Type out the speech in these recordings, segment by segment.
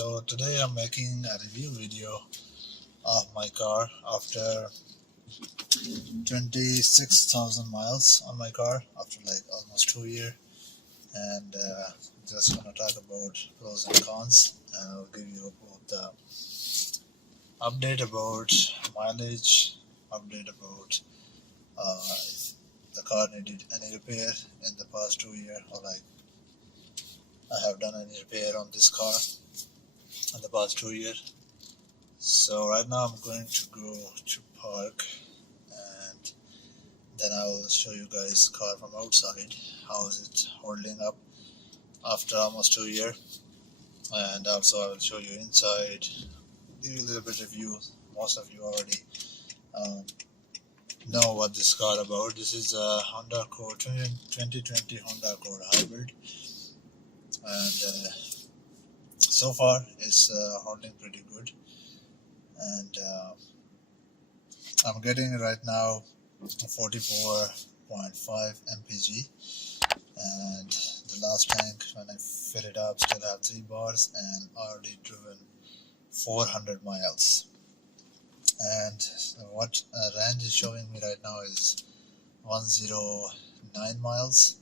So today I'm making a review video of my car after 26,000 miles on my car after like almost 2 years, and just gonna talk about pros and cons, and I'll give you both the update about mileage, update about if the car needed any repair in the past 2 years, or like I have done any repair on this car in the past 2 years. So right now I'm going to go to park, and then I will show you guys car from outside. How is it holding up after almost 2 years, and also I will show you inside, give you a little bit review. Most of you already know what this car about. This is a Honda Accord 2020 Honda Accord hybrid, and so far it's holding pretty good. And I'm getting right now 44.5 mpg, and the last tank when I fill it up still have 3 bars, and already driven 400 miles. And what range is showing me right now is 109 miles.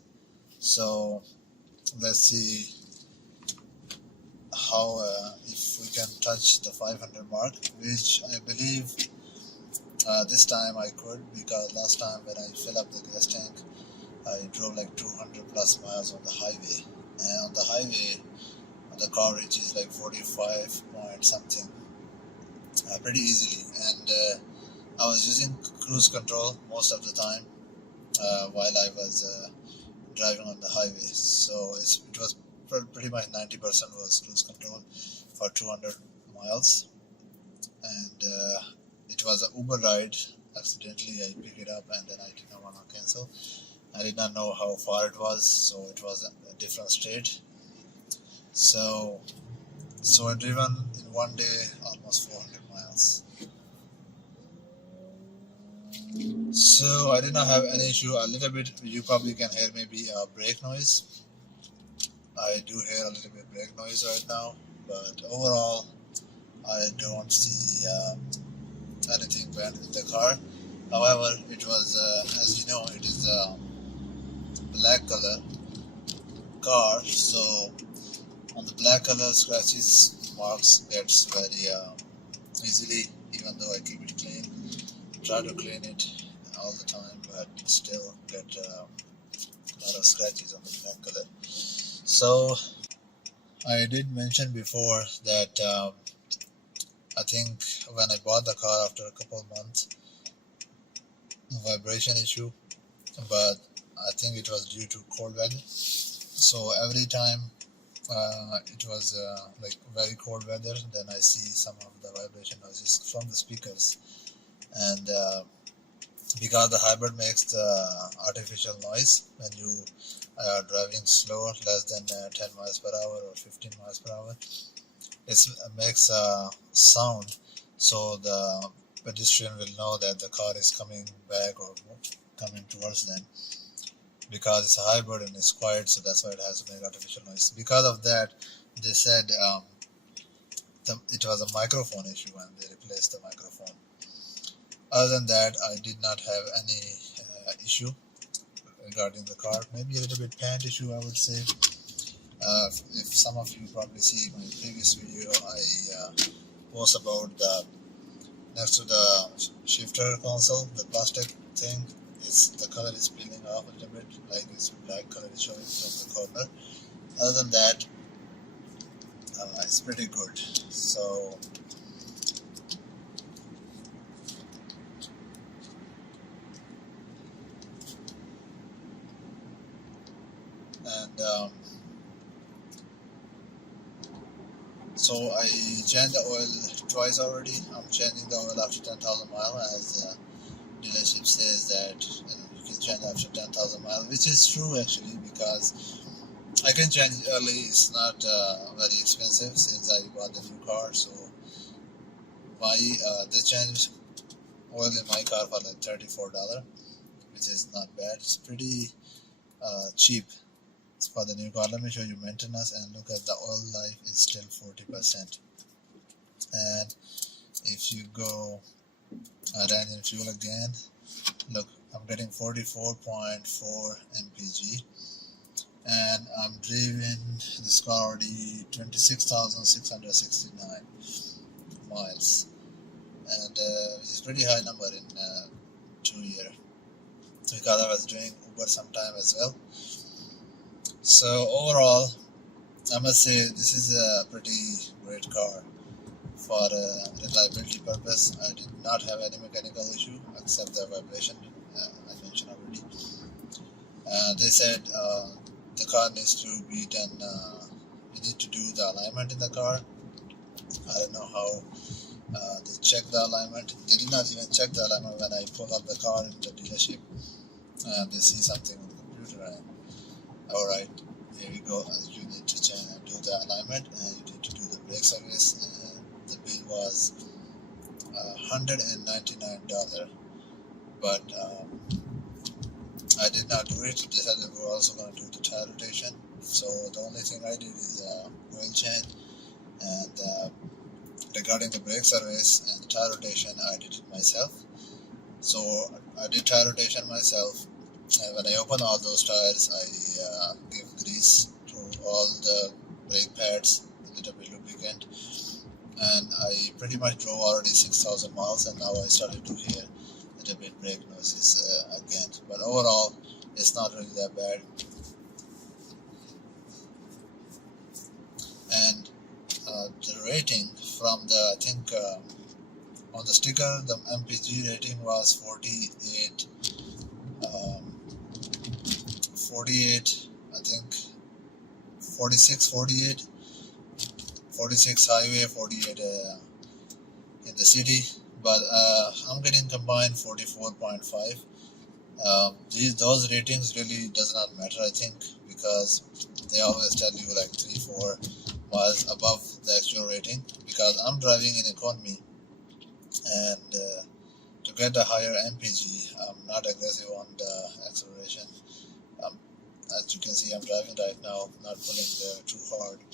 So let's see how if we can touch the 500 mark, which I believe this time I could, because last time when I fill up the gas tank I drove like 200 plus miles on the highway, and on the highway the car reaches like 45 point something pretty easily, and I was using cruise control most of the time while I was driving on the highway. So it was pretty much 90% was cruise control for 200 miles, and it was an Uber ride. Accidentally I picked it up, and then I did not want to cancel. I did not know how far it was, so it was a different state. So I driven in one day almost 400 miles. So I did not have any issue. A little bit, you probably can hear maybe a brake noise. I do hear a little bit brake noise right now, but overall I don't see anything bad with the car. However, it was, as you know, it is a black color car, so on the black color scratches marks gets very easily, even though I keep it clean. Try to clean it all the time, but still get a lot of scratches on the black color. So I did mention before that I think when I bought the car after a couple of months, vibration issue, but I think it was due to cold weather. So every time it was like very cold weather, then I see some of the vibration noises from the speakers, and because the hybrid makes the artificial noise when you are driving slower, less than 10 miles per hour or 15 miles per hour, it makes a sound, so the pedestrian will know that the car is coming back or coming towards them. Because it's a hybrid and it's quiet, so that's why it has to make artificial noise. Because of that, they said it was a microphone issue, and they replaced the microphone. Other than that, I did not have any issue regarding the car. Maybe a little bit paint issue, I would say. If some of you probably see my previous video, I post about the next to the shifter console, the plastic thing. The color is peeling off a little bit, like this black color is showing from the corner. Other than that, it's pretty good. So and so I changed the oil twice already. I'm changing the oil after 10,000 miles, as dealership says that you can change after 10,000 miles, which is true actually, because I can change early. It's not very expensive since I bought the new car. So they changed oil in my car for like $34, which is not bad. It's pretty cheap for the new car. Let me show you maintenance, and look at the oil life is still 40%. And if you go engine fuel again, look, I'm getting 44.4 mpg, and I'm driving this car already 26,669 miles, and which is pretty high number in 2 years, because I was doing Uber sometime as well. So overall, I must say this is a pretty great car. For reliability purpose, I did not have any mechanical issue except the vibration I mentioned already. They said the car needs to be done, you need to do the alignment in the car. I don't know how they check the alignment. They did not even check the alignment when I pull up the car in the dealership. They see something on the computer, and alright, here we go. You need to do the alignment, and you need to do the brake service. The bill was $199, but I did not do it. They said they were also going to do the tire rotation, so the only thing I did is oil change, and regarding the brake service and the tire rotation, I did it myself. So I did tire rotation myself, and when I open all those tires, I give grease to all the brake pads, a little bit lubricant, and I pretty much drove already 6,000 miles, and now I started to hear a little bit brake noises again. But overall, it's not really that bad. And the rating from the, I think on the sticker, the MPG rating was 48, I think 46, 48. 46 highway, 48 in the city, but I'm getting combined 44.5. Those ratings really does not matter, I think, because they always tell you like 3-4 miles above the actual rating, because I'm driving in economy, and to get a higher MPG, I'm not aggressive on the acceleration. As you can see, I'm driving right now, not pulling too hard.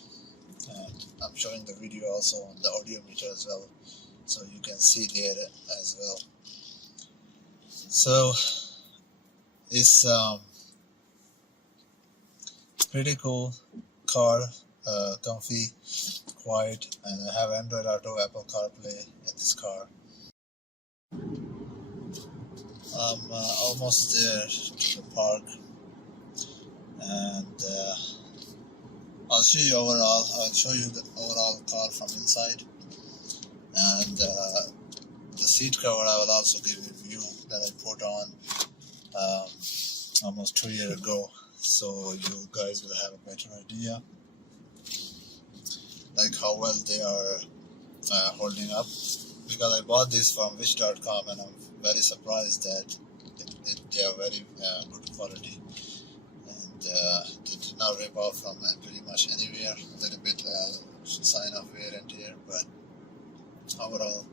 And I'm showing the video also on the audio meter as well, so you can see there as well. So it's pretty cool car, comfy, quiet, and I have Android Auto, Apple CarPlay in this car. I'm almost there to the park, and I'll show you overall. I'll show you the overall car from inside, and the seat cover I will also give you a view that I put on almost 2 years ago, so you guys will have a better idea like how well they are holding up, because I bought this from wish.com, and I'm very surprised that they are very good quality, and they did not rip off from pretty much anywhere. A little bit sign of wear and tear, but overall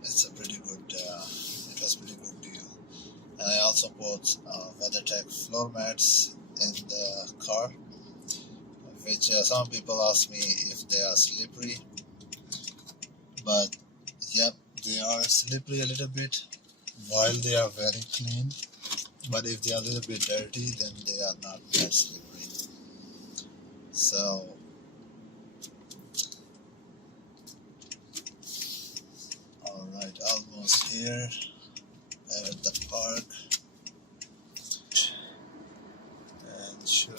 it's a pretty good, it was pretty good deal. And I also bought WeatherTech floor mats in the car, which some people ask me if they are slippery, but yep, they are slippery a little bit while they are very clean, but if they are a little bit dirty, then they are not that slippery. So alright, almost here at the park, and show you.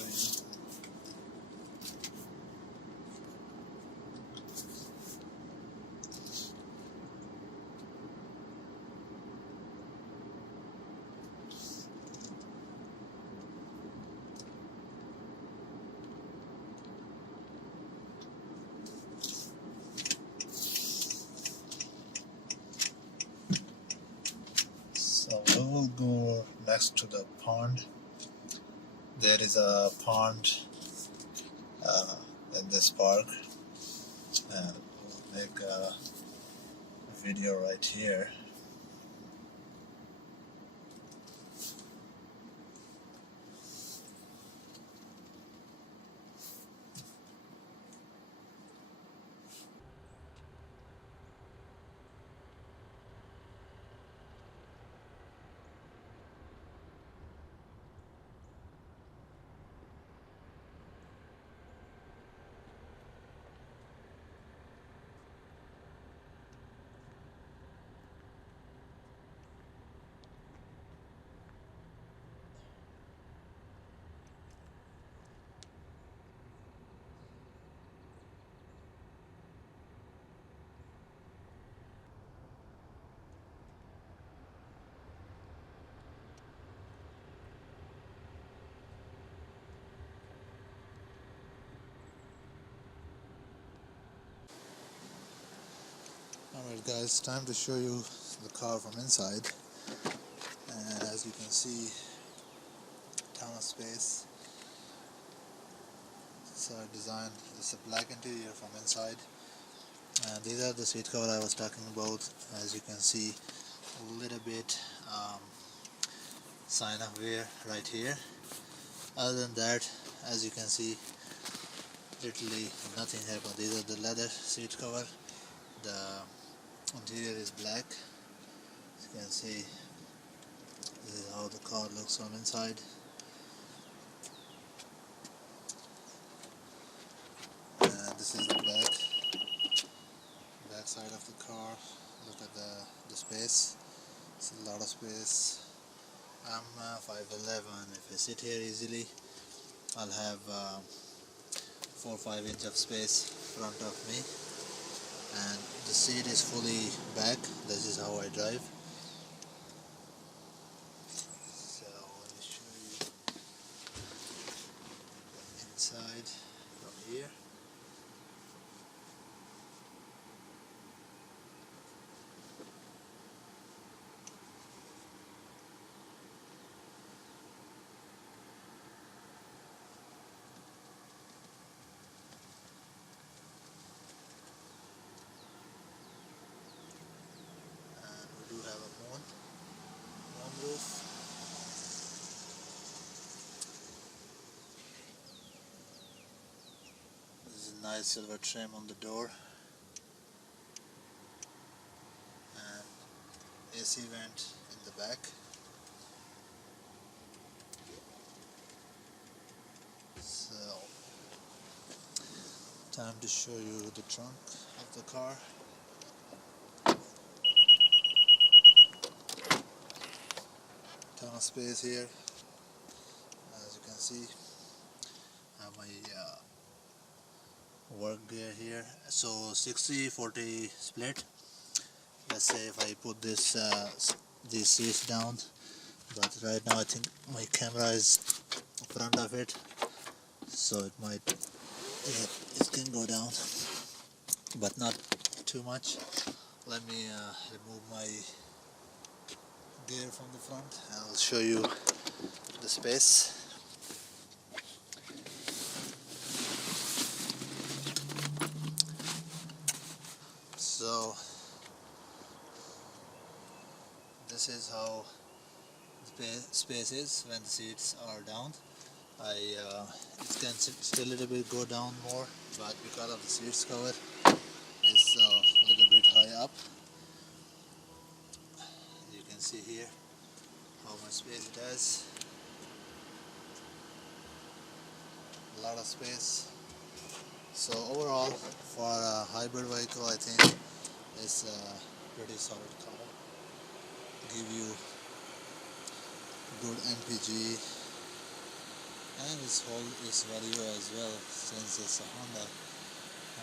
So we will go next to the pond. There is a pond in this park, and we'll make a video right here. Alright guys, time to show you the car from inside. And as you can see, ton of space. It's designed, it's a black interior from inside. And these are the seat cover I was talking about. As you can see, a little bit sign of wear right here. Other than that, as you can see, literally nothing happened. These are the leather seat cover. The interior is black. As you can see, this is how the car looks from inside. And this is the back side of the car. Look at the space. It's a lot of space. I'm 5'11". If I sit here easily, I'll have 4 or 5 inch of space front of me. And the seat is fully back. This is how I drive. So let me show you the inside from here. Do have a moon roof. This is a nice silver trim on the door, and AC vent in the back. So time to show you the trunk of the car. Ton of space here. As you can see, I have my work gear here. So 60-40 split. Let's say if I put this these seats down, but right now I think my camera is in front of it, so it might, it can go down, but not too much. Let me remove my gear from the front and I'll show you the space. So this is how the space is when the seats are down. It can still a little bit go down more, but because of the seats cover, it's a little bit high up. You can see here how much space it has. A lot of space. So overall, for a hybrid vehicle, I think it's a pretty solid car. Give you good MPG, and its hold its value as well, since it's a Honda.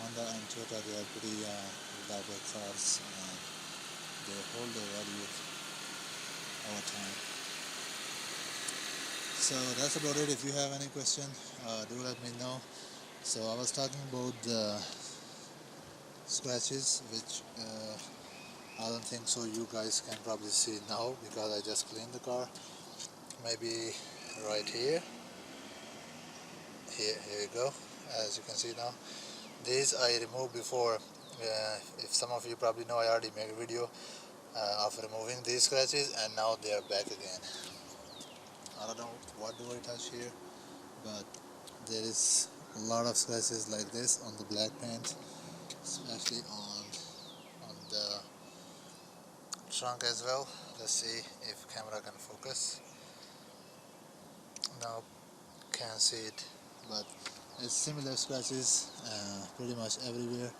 Honda and Toyota, they are pretty reliable cars, and they hold their value over time. So that's about it. If you have any question, do let me know. So I was talking about the scratches, which I don't think so you guys can probably see now because I just cleaned the car. Maybe right here. Here you go. As you can see now, these I removed before. If some of you probably know, I already made a video of removing these scratches, and now they are back again. I don't know what do I touch here, but there is a lot of scratches like this on the black paint, especially on the trunk as well. Let's see if camera can focus. No, can't see it, but it's similar scratches pretty much everywhere,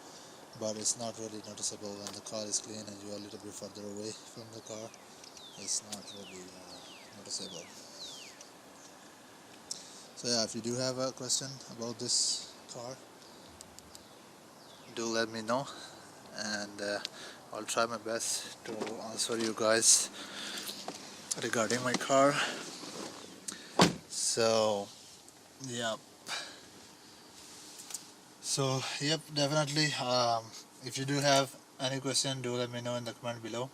but it's not really noticeable when the car is clean and you are a little bit further away from the car. It's not really noticeable. So yeah, if you do have a question about this car, do let me know, and I'll try my best to answer you guys regarding my car. So yep, definitely if you do have Any question, do let me know in the comment below.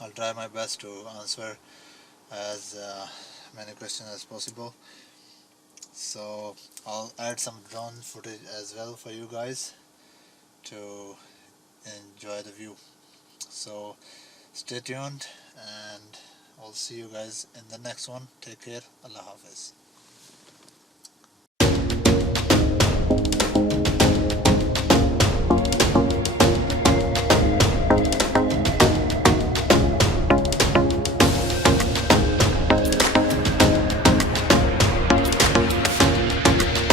I'll try my best to answer as many questions as possible. So I'll add some drone footage as well for you guys to enjoy the view. So stay tuned and I'll see you guys in the next one. Take care. Allah Hafiz.